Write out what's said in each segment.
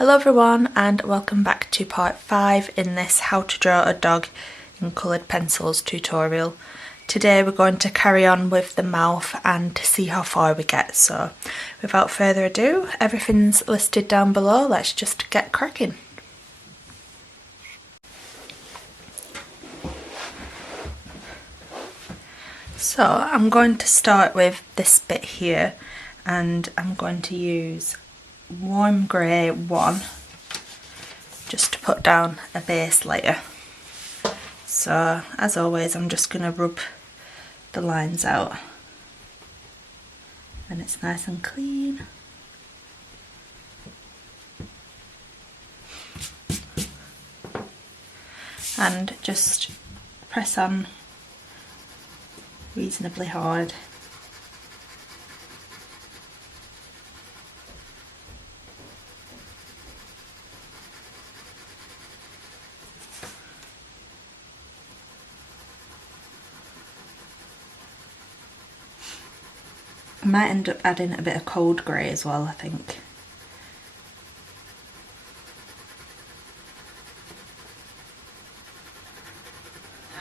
Hello everyone and welcome back to part 5 in this how to draw a dog in coloured pencils tutorial. Today we're going to carry on with the mouth and see how far we get, so without further ado, everything's listed down below, let's just get cracking. So I'm going to start with this bit here and I'm going to use warm grey 1 just to put down a base layer. So as always I'm just going to rub the lines out and it's nice and clean. And just press on reasonably hard. I might end up adding a bit of cold grey as well, I think.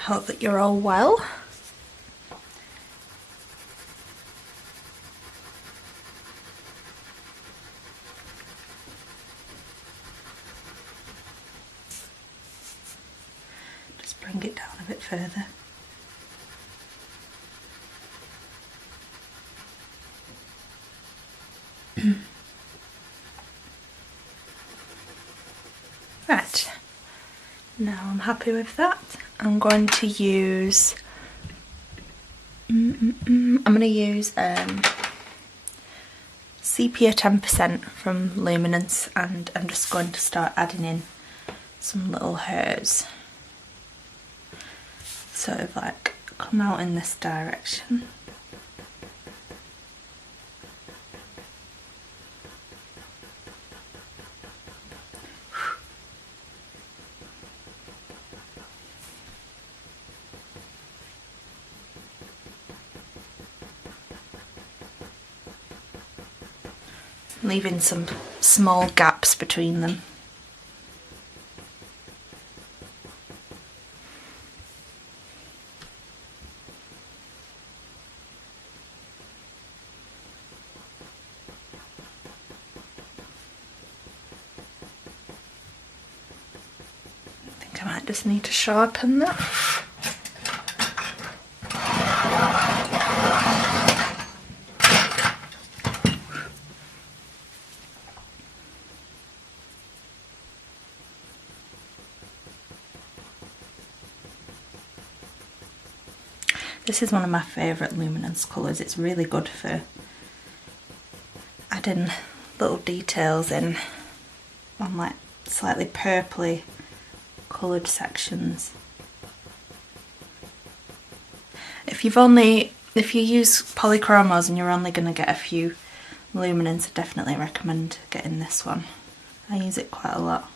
Hope that you're all well. Just bring it down a bit further. Right, now I'm happy with that. I'm going to use sepia 10% from Luminance, and I'm just going to start adding in some little hairs. Sort of like come out in this direction. Leaving some small gaps between them. I think I might just need to sharpen that. This is one of my favourite Luminance colours. It's really good for adding little details in on like slightly purpley coloured sections. If you use polychromos and you're only going to get a few Luminance, I definitely recommend getting this one. I use it quite a lot.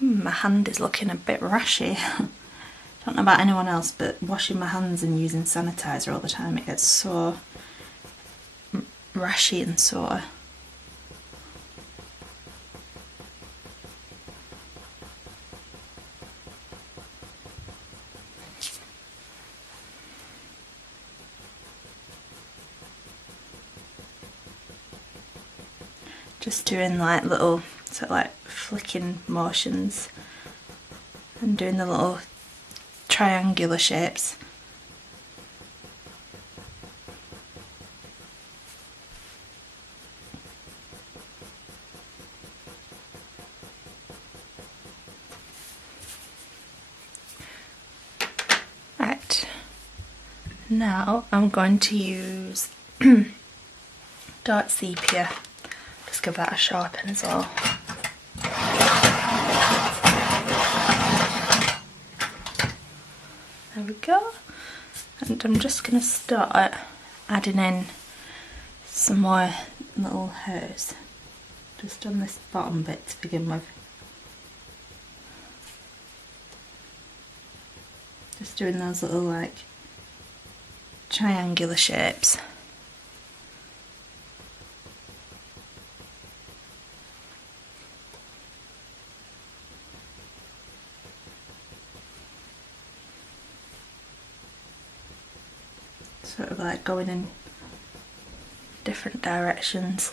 My hand is looking a bit rashy. Don't know about anyone else, but washing my hands and using sanitizer all the time, it gets so rashy and sore. Just doing like little sort of like flicking motions and doing the little triangular shapes. Right, now I'm going to use dark sepia. Just give that a sharpen as well. There we go. And I'm just going to start adding in some more little hairs. Just on this bottom bit to begin with. Just doing those little like triangular shapes. Sort of like going in different directions.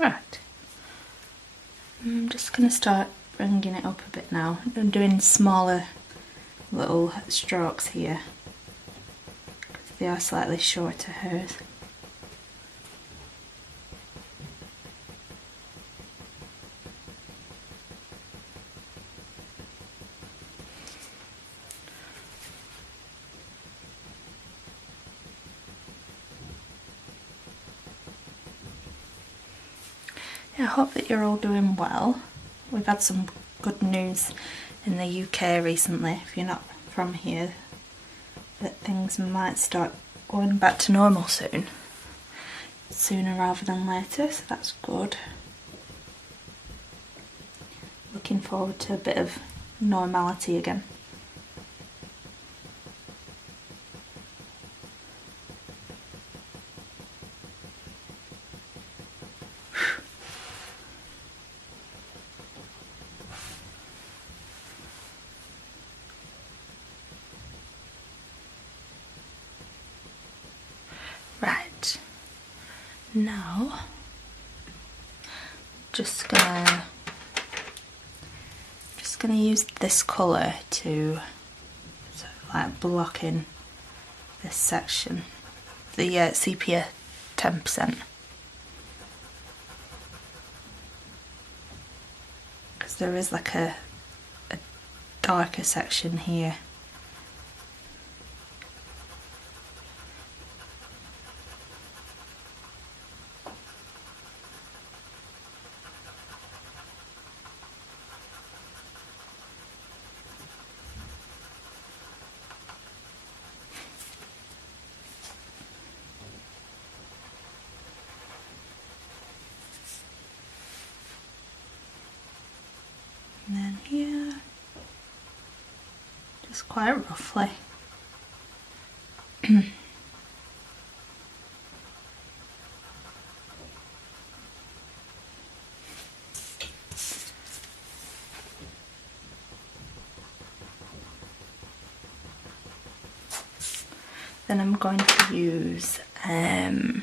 Right, I'm just going to start bringing it up a bit now. I'm doing smaller little strokes here because they are slightly shorter hers. I hope that you're all doing well. We've had some good news in the UK recently, if you're not from here, that things might start going back to normal soon. Sooner rather than later, so that's good. Looking forward to a bit of normality again. Right, now just gonna use this colour to sort of like block in this section, the sepia 10%, because there is like a darker section here. And then here, just quite roughly. Then I'm going to use, I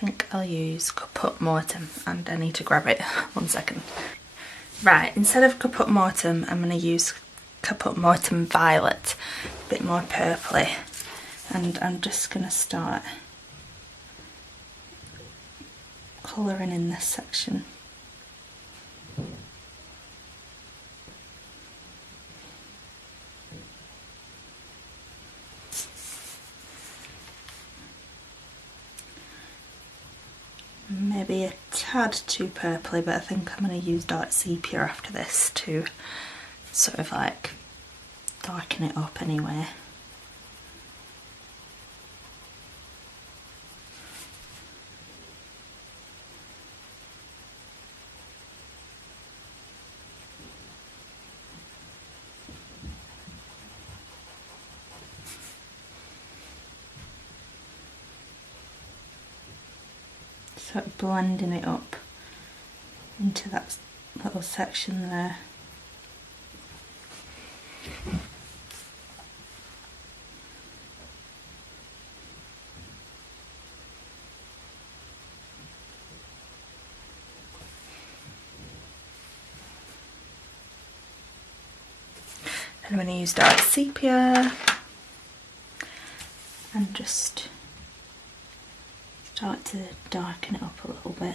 think I'll use Caput Mortem, and I need to grab it, 1 second. Right, instead of Caput Mortem, I'm going to use Caput Mortem Violet, a bit more purpley, and I'm just going to start colouring in this section. Maybe a tad too purpley, but I think I'm going to use dark sepia after this to sort of like darken it up anyway. Sort of blending it up into that little section there. Then I'm going to use dark sepia and just start to darken it up a little bit.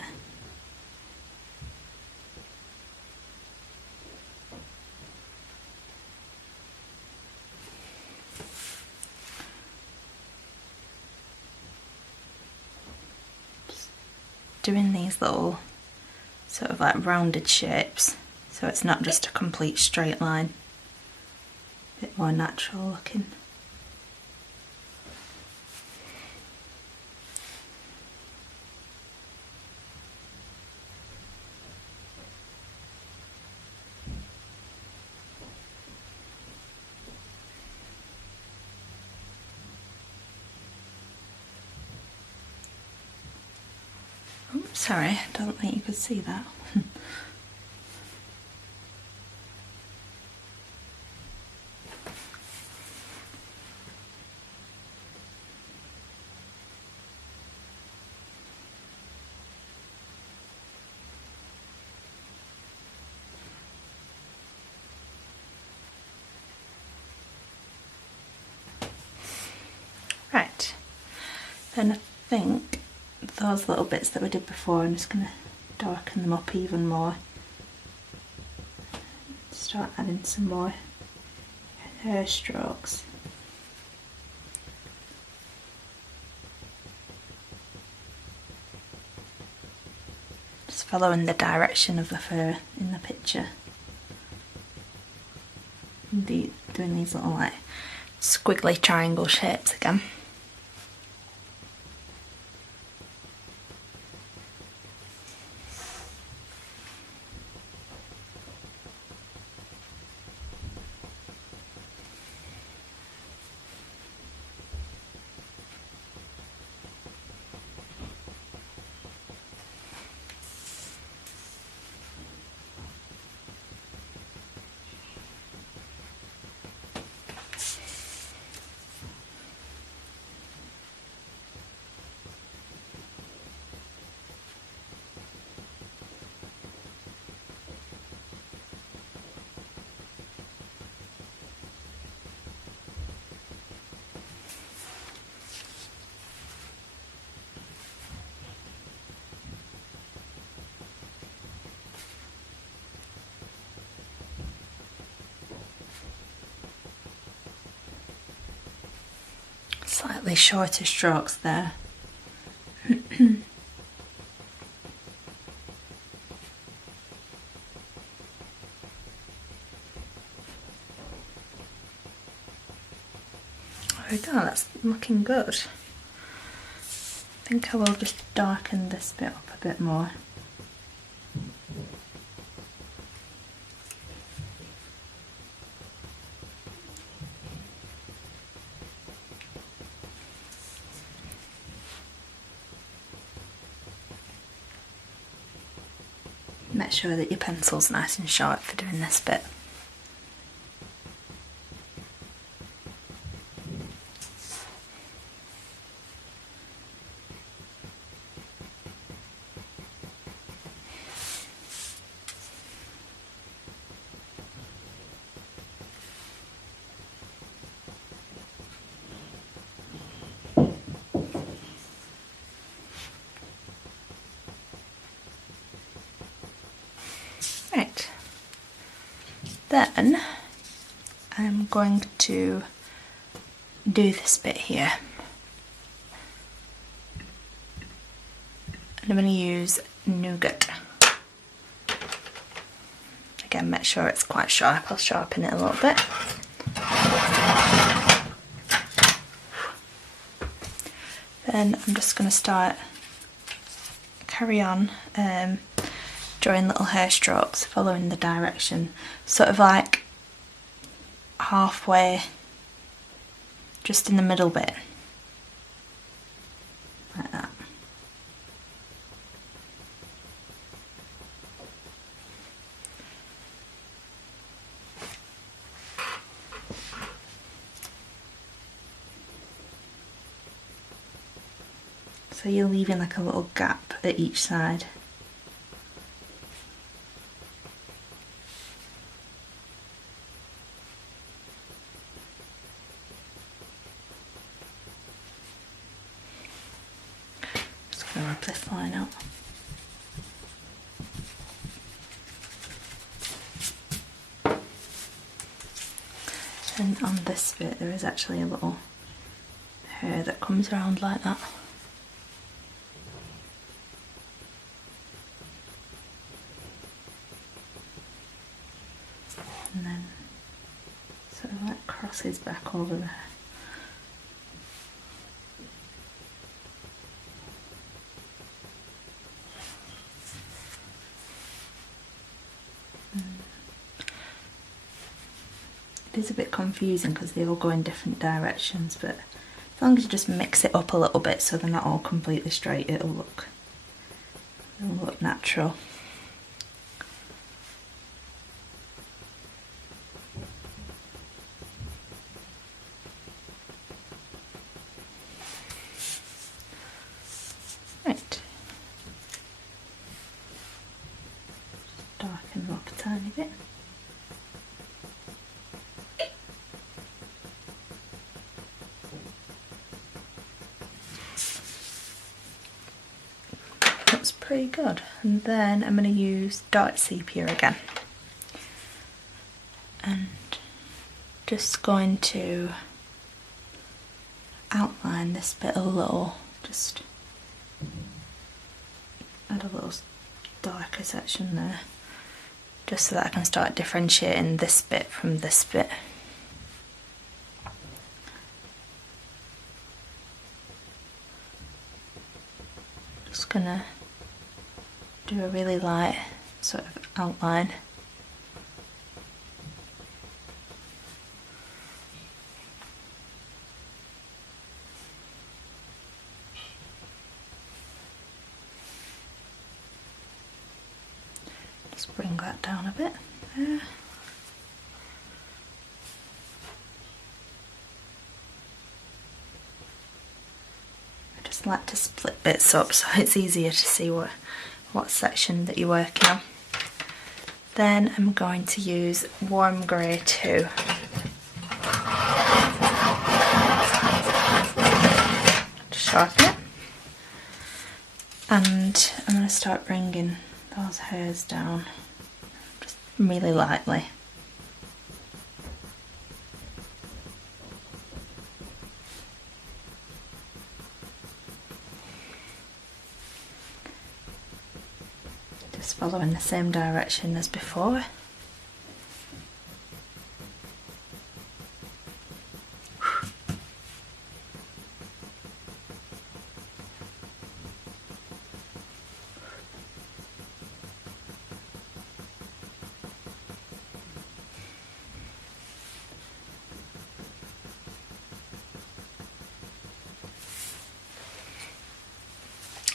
Just doing these little sort of like rounded shapes, so it's not just a complete straight line, a bit more natural looking. Oh, sorry, I don't think you could see that. Right, then I think those little bits that we did before, I'm just going to darken them up even more. Start adding some more hair strokes. Just following the direction of the fur in the picture. Doing these little like squiggly triangle shapes again. Slightly shorter strokes there. There we go, that's looking good. I think I will just darken this bit up a bit more. Make sure that your pencil's nice and sharp for doing this bit. Right, then I'm going to do this bit here, and I'm going to use nougat. Again, make sure it's quite sharp. I'll sharpen it a little bit. Then I'm just going to start, carry on drawing little hair strokes, following the direction, sort of like halfway, just in the middle bit, like that. So you're leaving like a little gap at each side. gonna rub this line out. And on this bit there is actually a little hair that comes around like that. And then sort of like crosses back over there. It is a bit confusing because they all go in different directions, but as long as you just mix it up a little bit so they're not all completely straight, it'll look natural. Right. Just darken them up a tiny bit. That's pretty good. And then I'm going to use dark sepia again. And just going to outline this bit a little, just add a little darker section there, just so that I can start differentiating this bit from this bit. Just gonna do a really light sort of outline. Just bring that down a bit there. I just like to split bits up so it's easier to see what section that you're working on. Then I'm going to use warm grey 2. To sharpen it. And I'm going to start bringing those hairs down just really lightly. Just following the same direction as before.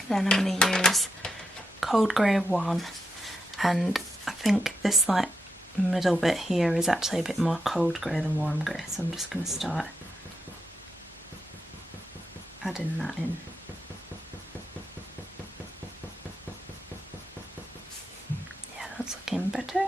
Then I'm going to use cold grey 1, and I think this like middle bit here is actually a bit more cold grey than warm grey, so I'm just going to start adding that in. Yeah, that's looking better.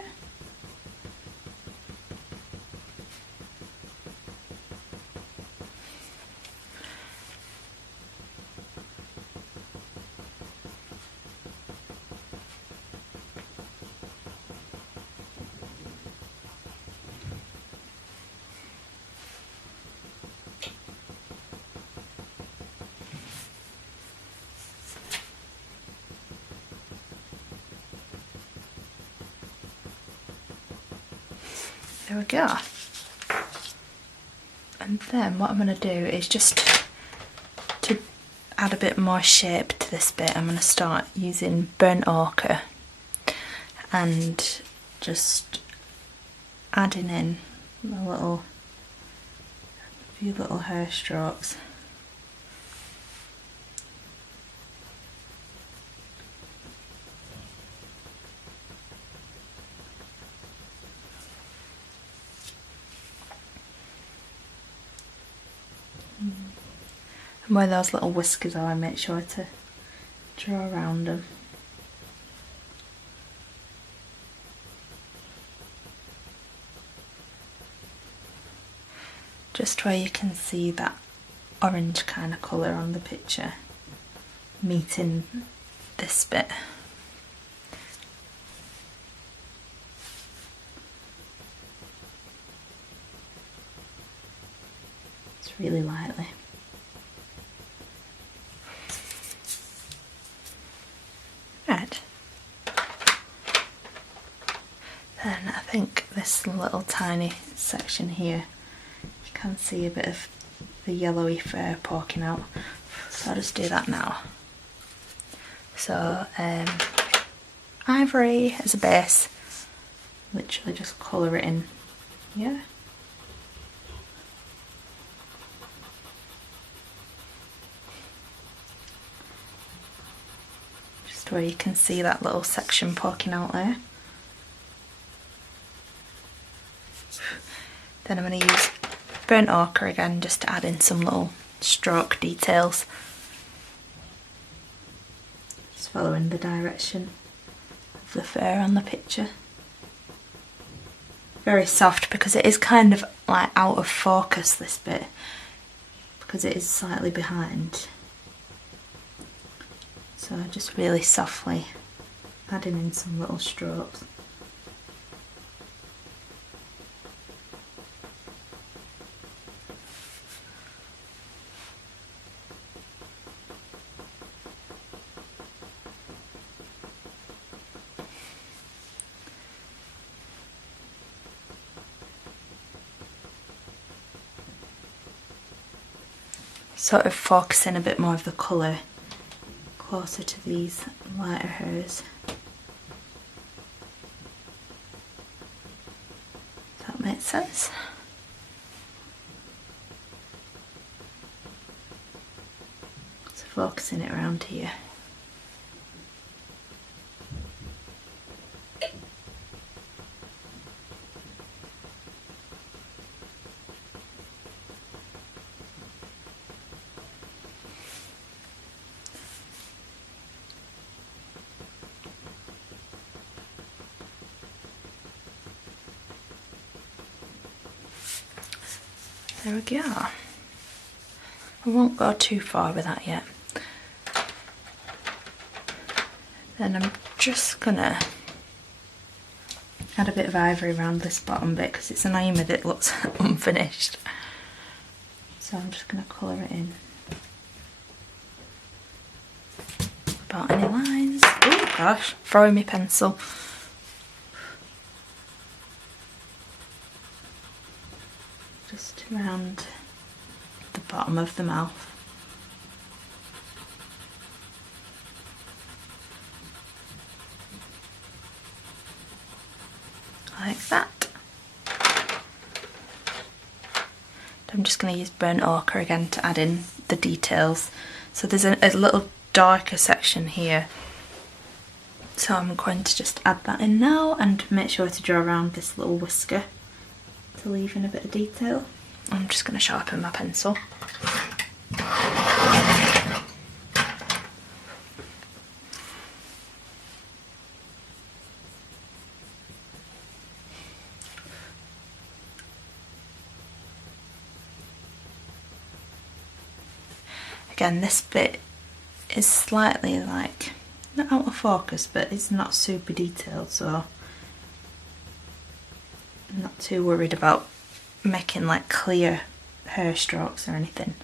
There we go. And then what I'm going to do is just to add a bit more shape to this bit, I'm going to start using burnt ochre and just adding in a few little hair strokes. And where those little whiskers are, I make sure to draw around them. Just where you can see that orange kind of colour on the picture. meeting this bit. It's really lightly. Right. Then I think this little tiny section here, you can see a bit of the yellowy fur poking out. So I'll just do that now. So ivory as a base, literally just colour it in here. Just where you can see that little section poking out there. Then I'm going to use burnt ochre again just to add in some little stroke details. Just following the direction of the fur on the picture. Very soft because it is kind of like out of focus, this bit, because it is slightly behind. So just really softly adding in some little strokes. Sort of focusing a bit more of the colour closer to these lighter hairs. Does that make sense? So focusing it around here. There we go. I won't go too far with that yet. Then I'm just gonna add a bit of ivory around this bottom bit because it's annoying that it looks unfinished. So I'm just gonna colour it in. About any lines. Oh gosh, throwing my pencil. Just around the bottom of the mouth. Like that. I'm just going to use burnt ochre again to add in the details. So there's a little darker section here. So I'm going to just add that in now and make sure to draw around this little whisker to leave in a bit of detail. I'm just going to sharpen my pencil. Again, this bit is slightly like, not out of focus, but it's not super detailed, so I'm not too worried about making like clear hair strokes or anything.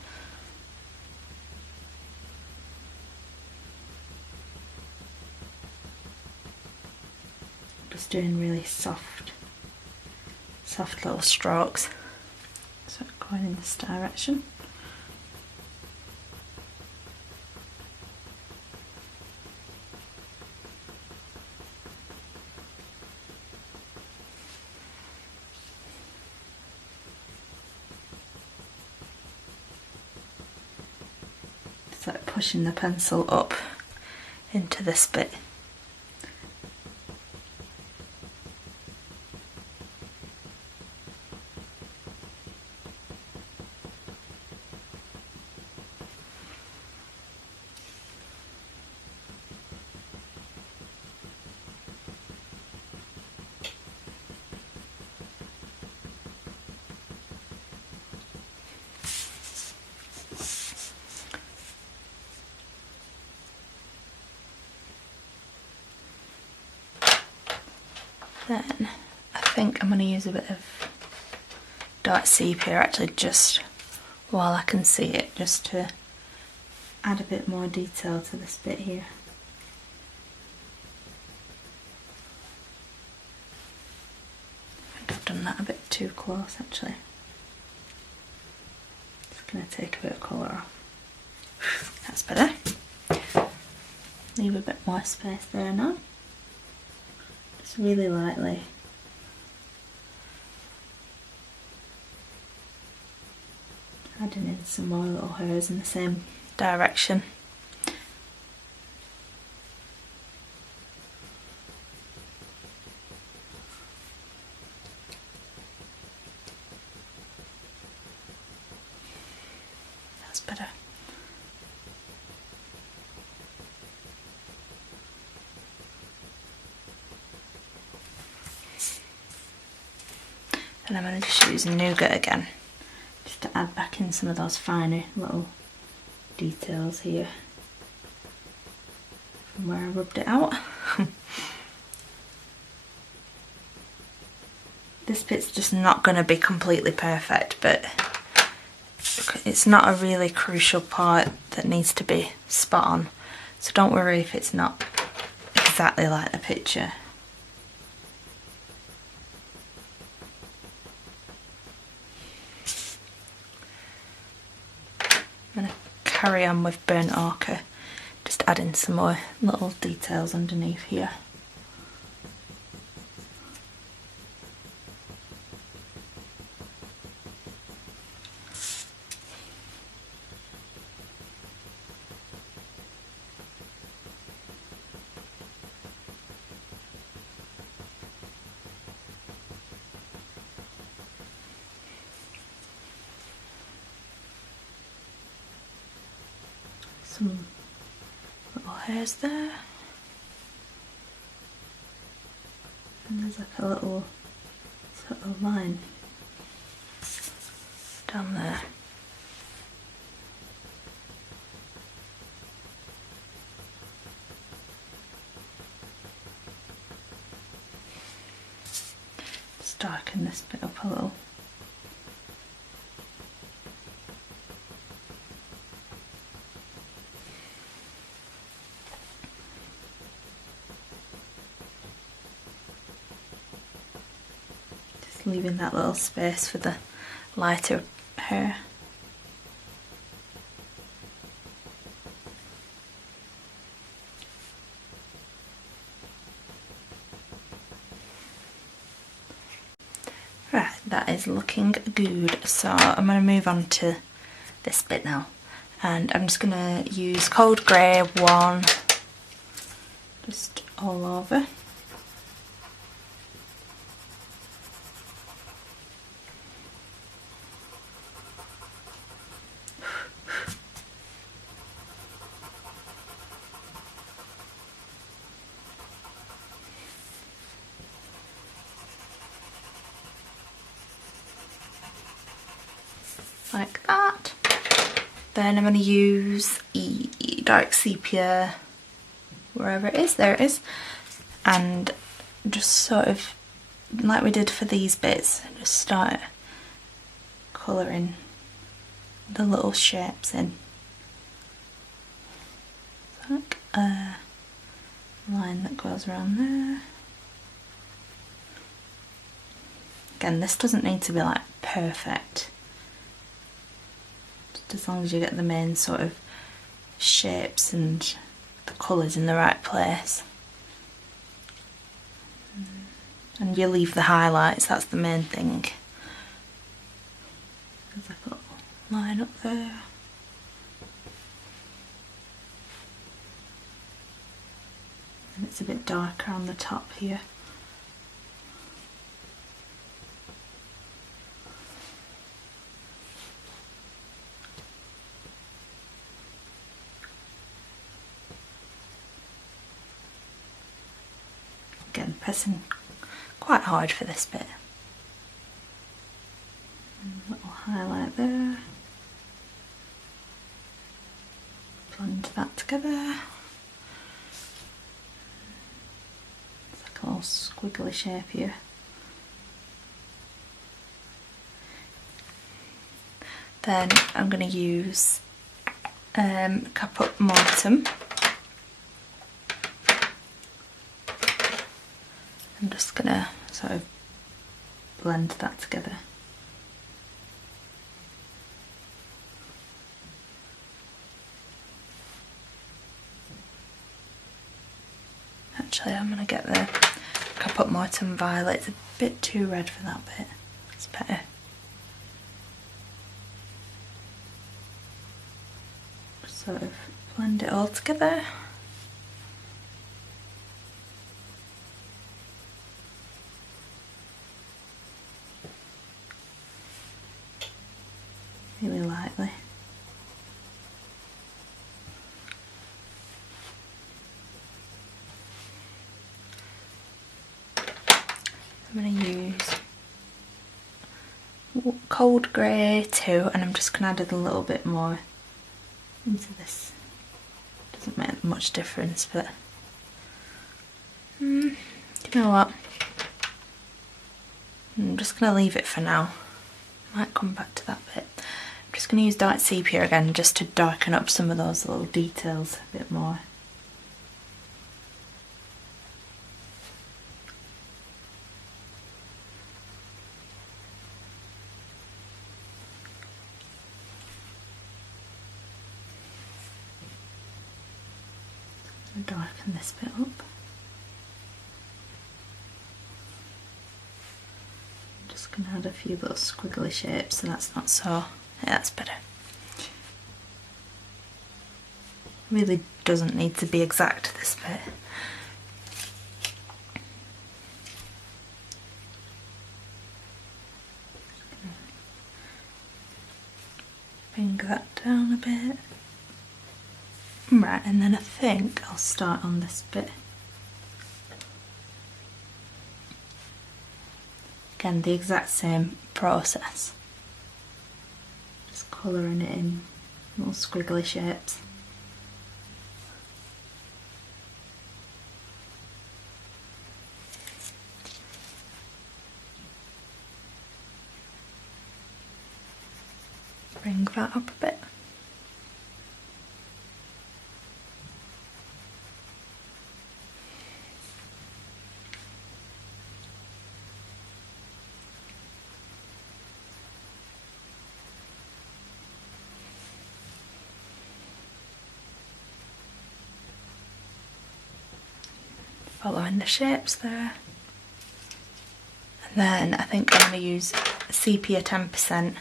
Just doing really soft little strokes. So going in this direction. Like pushing the pencil up into this bit. Then I think I'm going to use a bit of dark sepia actually, just while I can see it, just to add a bit more detail to this bit here. I think I've done that a bit too close actually. Just going to take a bit of colour off. That's better. Leave a bit more space there now. Just really lightly. Adding in some more little hairs in the same direction. That's better. And I'm going to just use nougat again, just to add back in some of those finer little details here from where I rubbed it out. This bit's just not going to be completely perfect, but it's not a really crucial part that needs to be spot on, so don't worry if it's not exactly like the picture. I'm going to carry on with burnt ochre, just adding some more little details underneath here. Some little hairs there, and there's like a little sort of line down there. Just darken this bit up a little. Leaving that little space for the lighter hair. Right, that is looking good. So I'm going to move on to this bit now, and I'm just going to use cold grey 1 just all over. Like that. Then I'm going to use dark sepia, wherever it is, there it is, and just sort of like we did for these bits, just start colouring the little shapes in. Like a line that goes around there. Again, this doesn't need to be like perfect, as long as you get the main sort of shapes and the colours in the right place. And you leave the highlights, that's the main thing. There's like a little line up there. And it's a bit darker on the top here. Again, pressing quite hard for this bit. And a little highlight there. Blend that together. It's like a more squiggly shape here. Then I'm going to use caput mortuum. I'm just going to sort of blend that together. Actually, I'm going to get the caput mortuum violet. It's a bit too red for that bit. It's better. Sort of blend it all together. Really lightly. I'm going to use cold grey too, and I'm just going to add a little bit more into this. Doesn't make much difference, but you know what? I'm just going to leave it for now. Might come back to that bit. I'm just going to use dark sepia again just to darken up some of those little details a bit more. Darken this bit up. I'm just going to add a few little squiggly shapes so that's not so... yeah, that's better. Really doesn't need to be exact, this bit. Bring that down a bit. Right, and then I think I'll start on this bit. Again, the exact same process. Just colouring it in little squiggly shapes. Bring that up a bit. Following the shapes there. And then I think I'm going to use sepia 10%,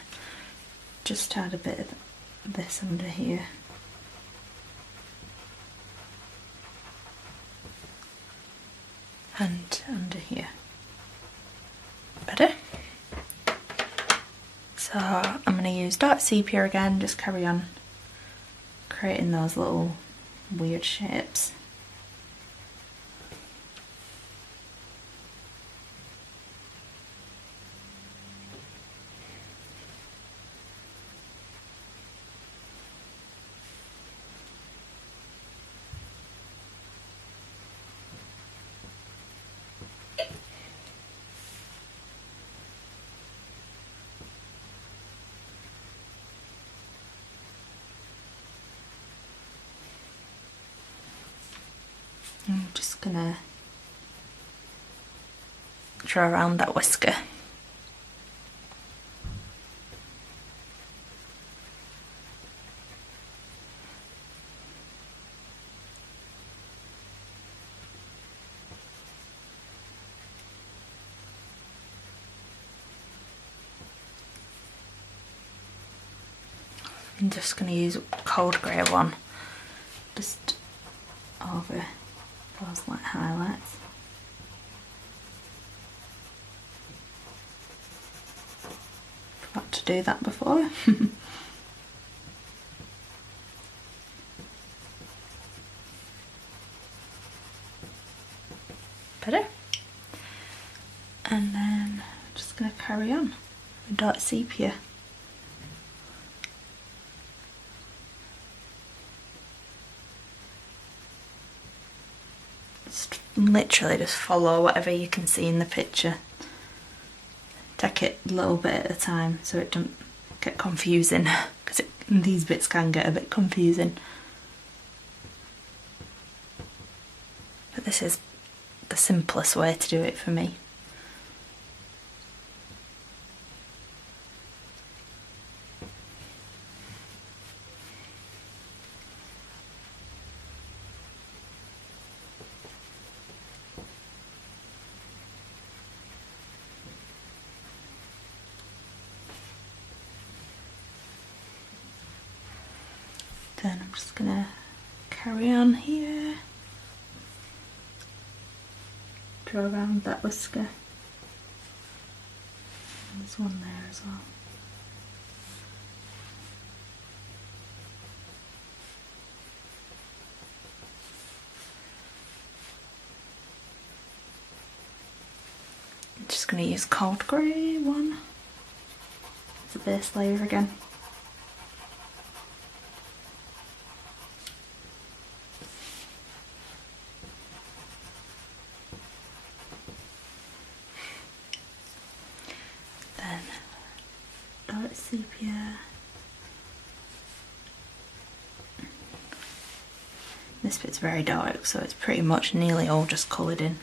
just to add a bit of this under here. And under here. Better? So I'm going to use dark sepia again, just carry on creating those little weird shapes. I'm just gonna draw around that whisker. I'm just going to use cold grey one just over those like highlights. Forgot to do that before. Better. And then I'm just going to carry on with dark sepia. literally just follow whatever you can see in the picture. Take it a little bit at a time so it don't get confusing, because these bits can get a bit confusing. But this is the simplest way to do it for me. Then I'm just gonna carry on here, draw around that whisker. And there's one there as well. I'm just gonna use cold grey one as a base layer again. Dark sepia. This bit's very dark, so it's pretty much nearly all just coloured in.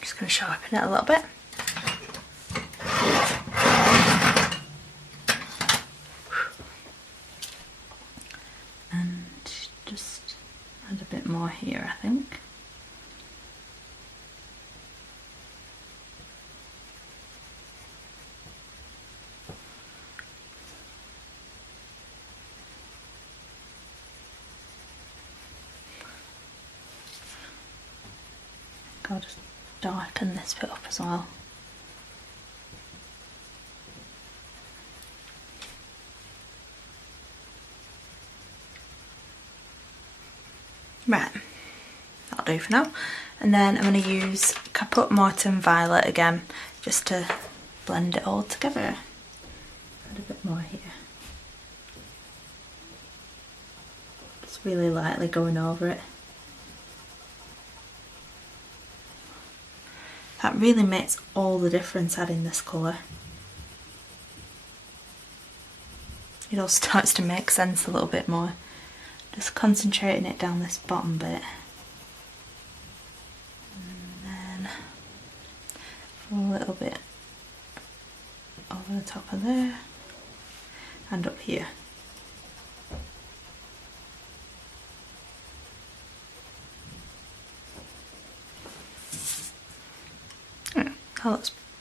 Just going to sharpen it a little bit. And just add a bit more here, I think. I'll just darken this bit up as well. Right, that'll do for now. And then I'm going to use Caput Mortem Violet again, just to blend it all together. Add a bit more here. Just really lightly going over it. That really makes all the difference adding this colour. It all starts to make sense a little bit more. Just concentrating it down this bottom bit. And then a little bit over the top of there and up here.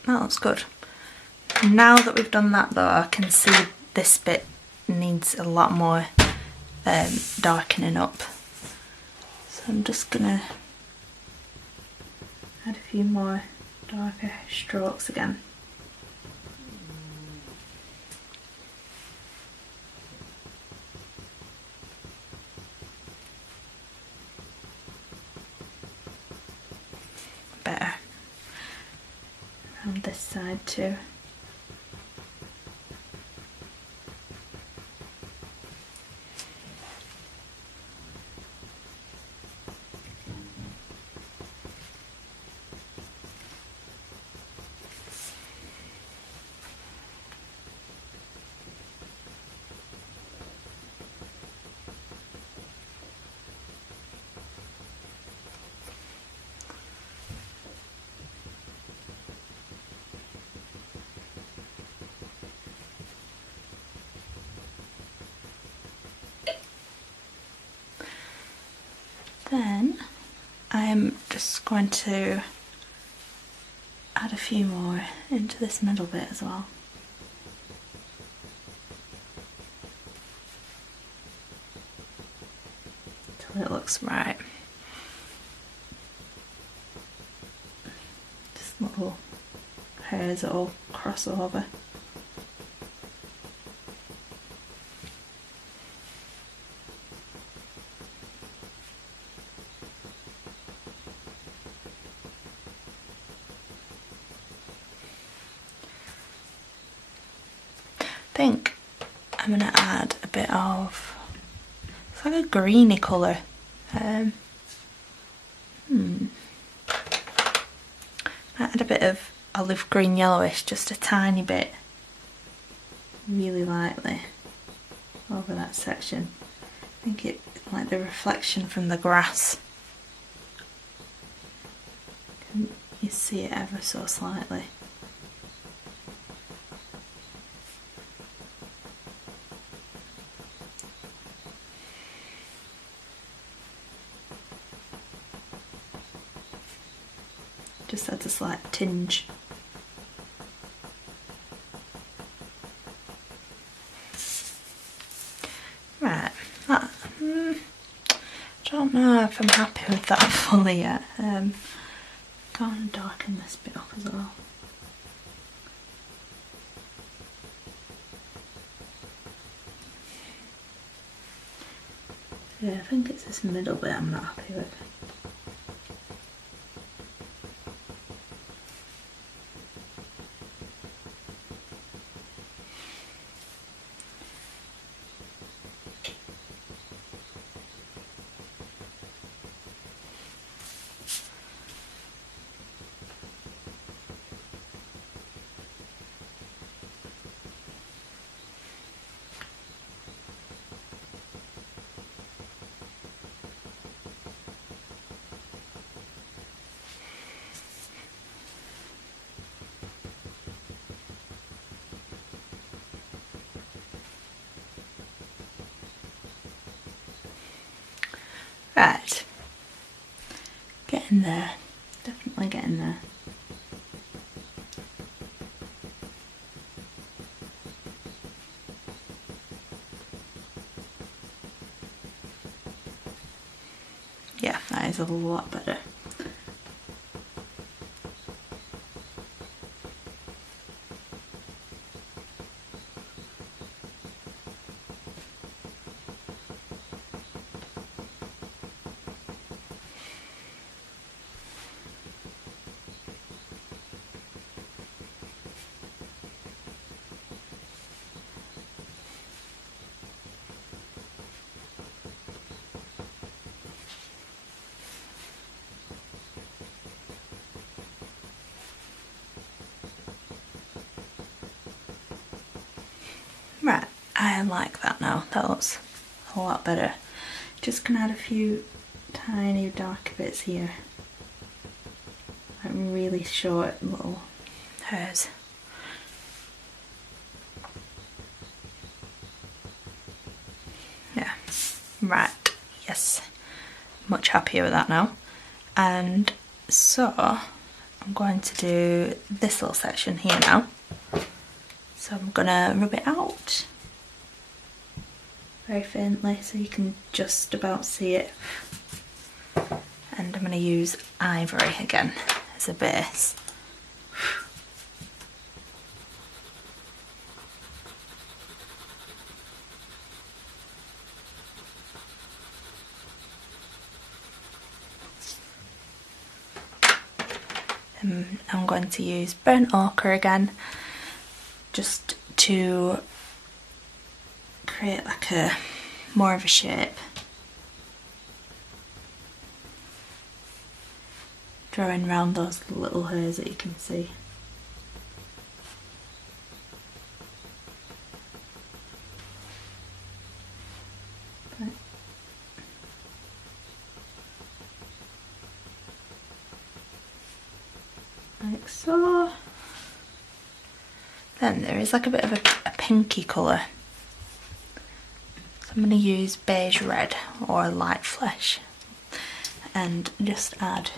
That looks good. Now that we've done that though, I can see this bit needs a lot more darkening up. So I'm just gonna add a few more darker strokes again. Better. On this side too. Then I'm just going to add a few more into this middle bit as well. it looks right. Just little hairs that all cross over. I think I'm going to add a bit of, it's like a greeny colour. Add a bit of olive green yellowish, just a tiny bit, really lightly over that section. I think it's like the reflection from the grass. You see it ever so slightly. Just adds a slight tinge. Right, that, I don't know if I'm happy with that fully yet. Go and darken this bit up as well. Yeah, I think it's this middle bit I'm not happy with. Right, getting there, definitely getting there. Yeah, that is a lot better. Right, I like that now. That looks a lot better. Just gonna add a few tiny dark bits here. Like really short little hairs. Yeah, right, yes. Much happier with that now. And so I'm going to do this little section here now. So I'm gonna rub it out very faintly so you can just about see it. And I'm gonna use ivory again as a base. I'm going to use burnt ochre again, just to create like a more of a shape. Drawing around those little hairs that you can see. Like so. Then there is like a bit of a pinky colour. So I'm going to use beige red or light flesh and just add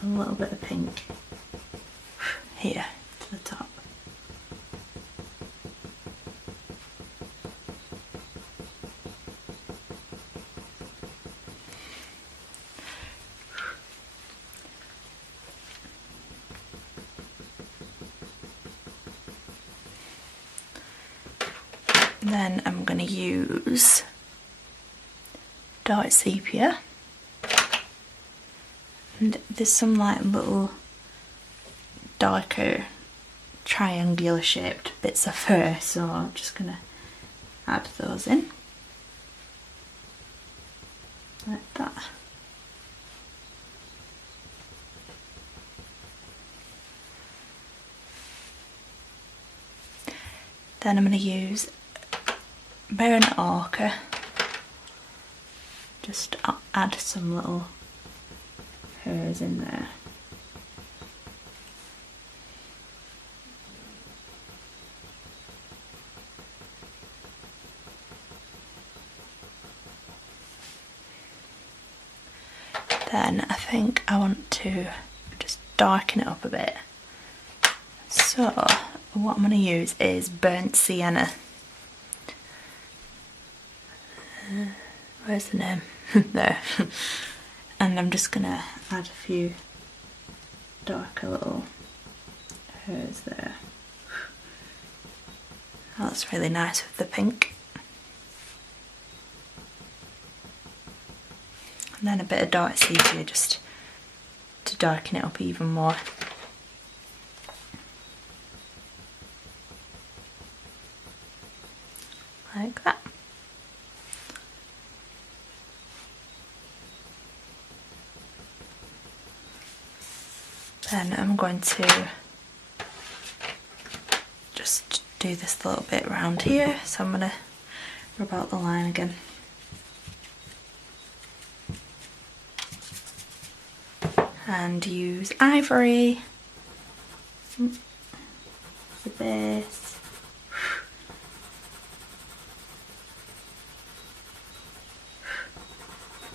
a little bit of pink here to the top. Then I'm going to use dark sepia, and there's some like little darker triangular shaped bits of fur, so I'm just going to add those in like that. Then I'm going to use burnt ochre, just add some little hairs in there. Then I think I want to just darken it up a bit. So what I'm going to use is burnt sienna. Where's the name? There. And I'm just going to add a few darker little hairs there. Oh, that's really nice with the pink. And then a bit of dark sepia just to darken it up even more. Like that. Then I'm going to just do this little bit around here, so I'm going to rub out the line again. And use ivory as the base.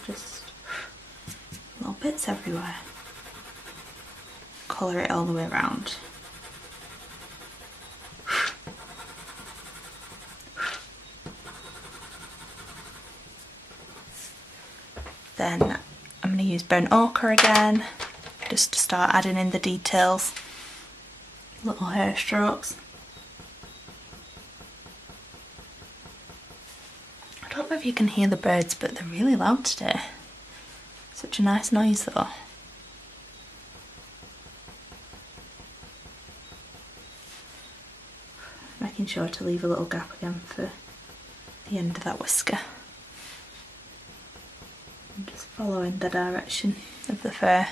Just little bits everywhere. Colour it all the way around. Then I'm going to use burnt ochre again, just to start adding in the details, little hair strokes. I don't know if you can hear the birds, but they're really loud today. Such a nice noise though. Making sure to leave a little gap again for the end of that whisker. And just following the direction of the fur.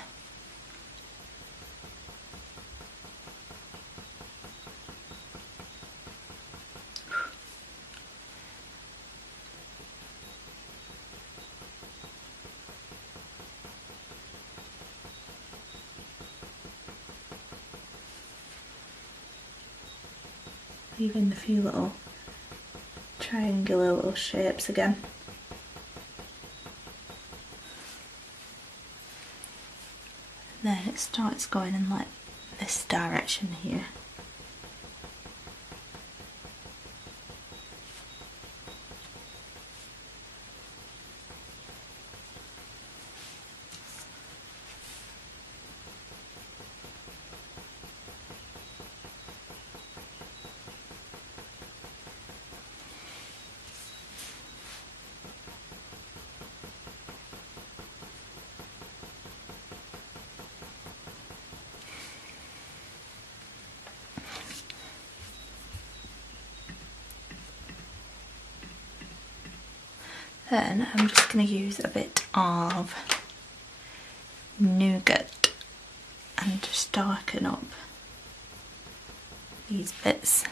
Leaving a few little triangular little shapes again. Then it starts going in like this direction here. Then I'm just going to use a bit of nougat and just darken up these bits.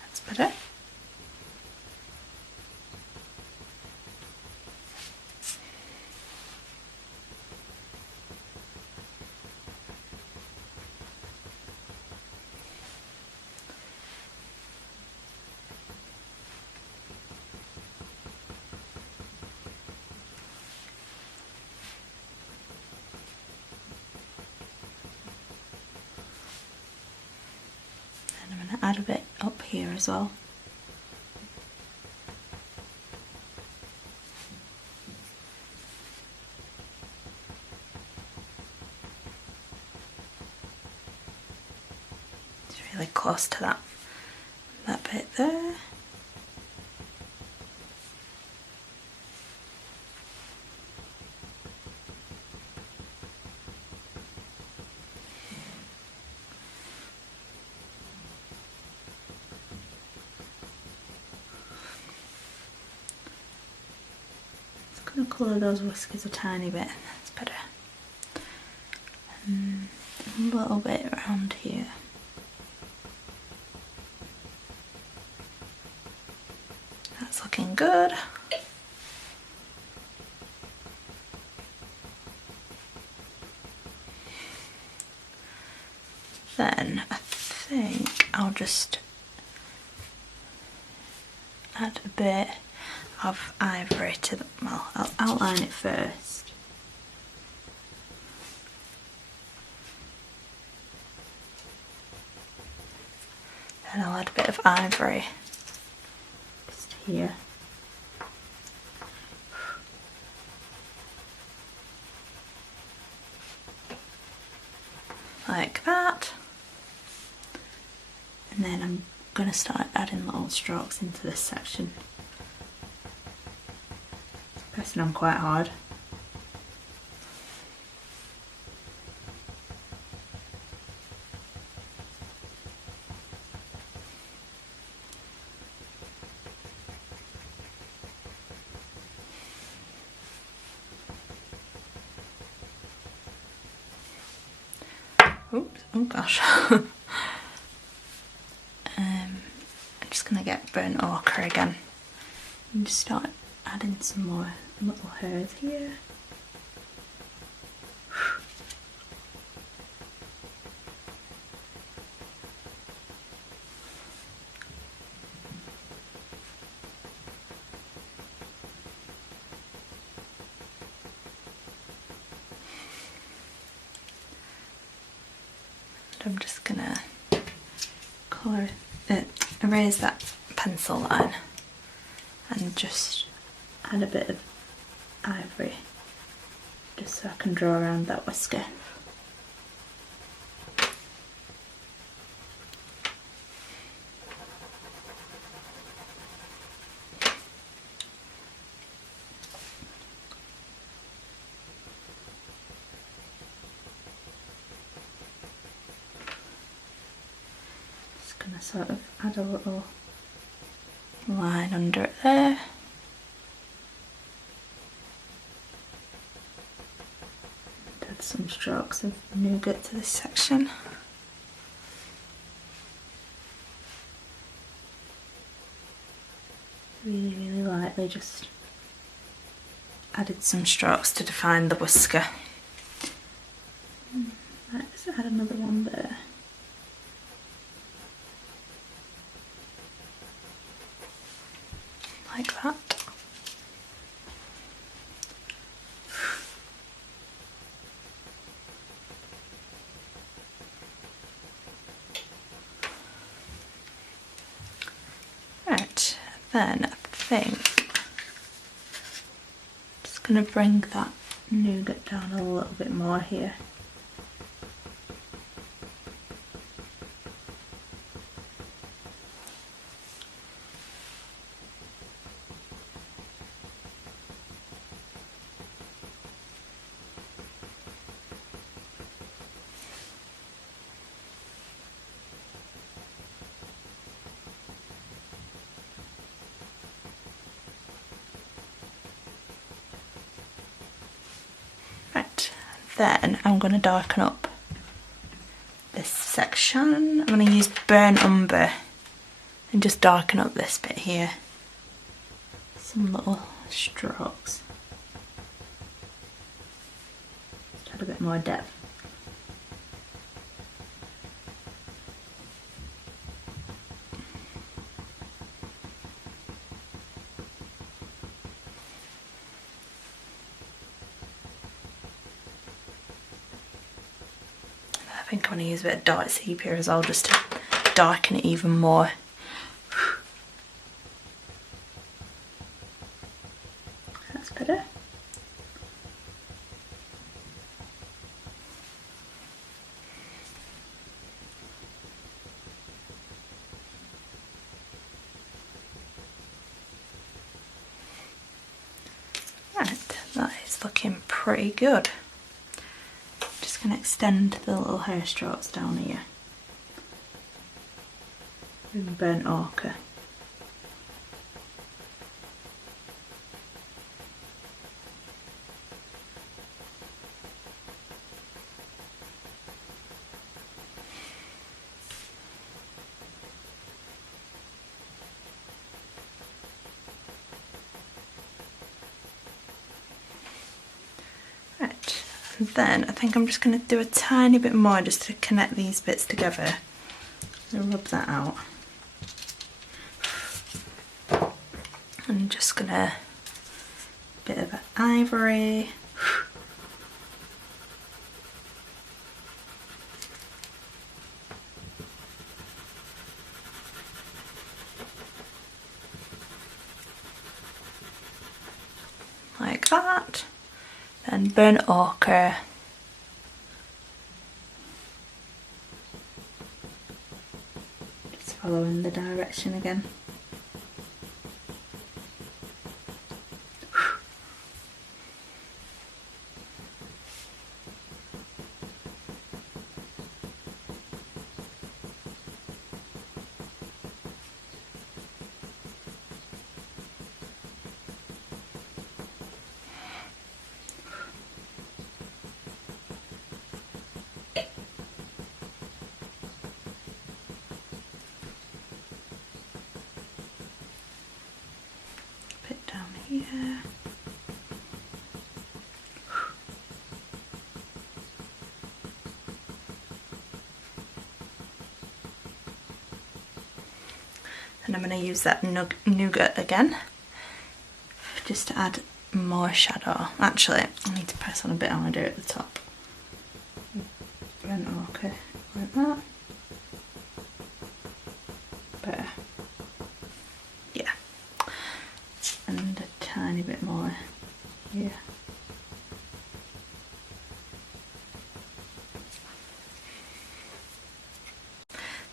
That's better. Add a bit up here as well. really close to that bit there. Just going to colour those whiskers a tiny bit, that's better. And a little bit around here. That's looking good. Then I think I'll just add a bit of ivory to the, well, I'll outline it first. Then I'll add a bit of ivory just here. Like that. And then I'm going to start adding little strokes into this section. Pressing on quite hard. Oops, oh gosh. I'm just going to get burnt ochre again and just start adding some more little hairs here. I'm just gonna erase that pencil line and just add a bit of ivory just so I can draw around that whisker. Gonna sort of add a little line under it there. Add some strokes of nougat to this section. Really, really lightly, just added some strokes to define the whisker. Let's add another one there. Like that. Right, then I think just going to bring that nougat down a little bit more here. Then I'm going to darken up this section. I'm going to use burnt umber and just darken up this bit here. Some little strokes. Just add a bit more depth. I think I'm going to use a bit of dark sepia as well, just to darken it even more. That's better. that is looking pretty good. Just going to extend the little hair strokes down here with burnt ochre. Right, and then I think I'm just going to do a tiny bit more just to connect these bits together. I'll rub that out. I'm just gonna bit of ivory. Like that. Then burnt ochre. Just following the direction again. Bit down here. And I'm going to use that nougat again, just to add more shadow. Actually, I need to press on a bit, I want to do it at the top. Burnt ochre, like that. Better. Yeah. And a tiny bit more here.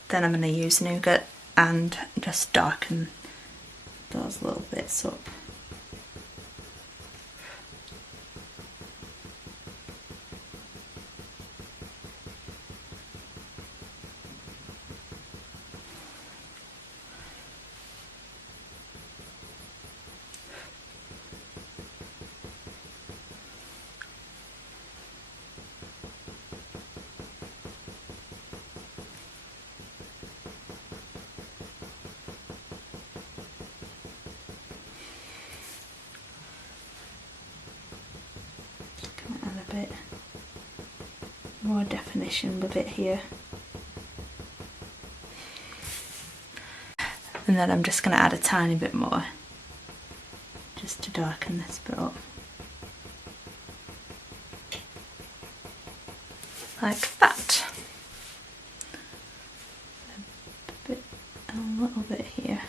Then I'm going to use nougat and just darken those little bits up. Bit more definition with it here, and then I'm just going to add a tiny bit more just to darken this bit up, like that. A little bit here.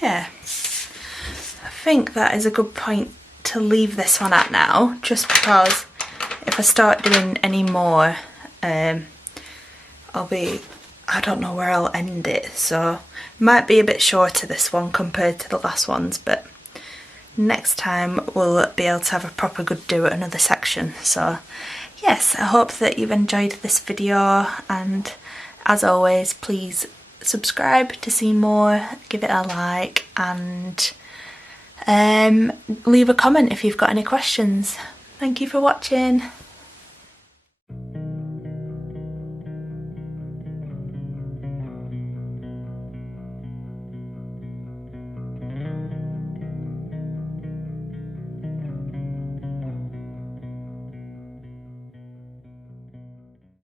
Yeah, I think that is a good point to leave this one at now, just because if I start doing any more, I don't know where I'll end it, so it might be a bit shorter this one compared to the last ones, but next time we'll be able to have a proper good do at another section. So yes, I hope that you've enjoyed this video, and as always, please subscribe to see more, give it a like, and leave a comment if you've got any questions. Thank you for watching.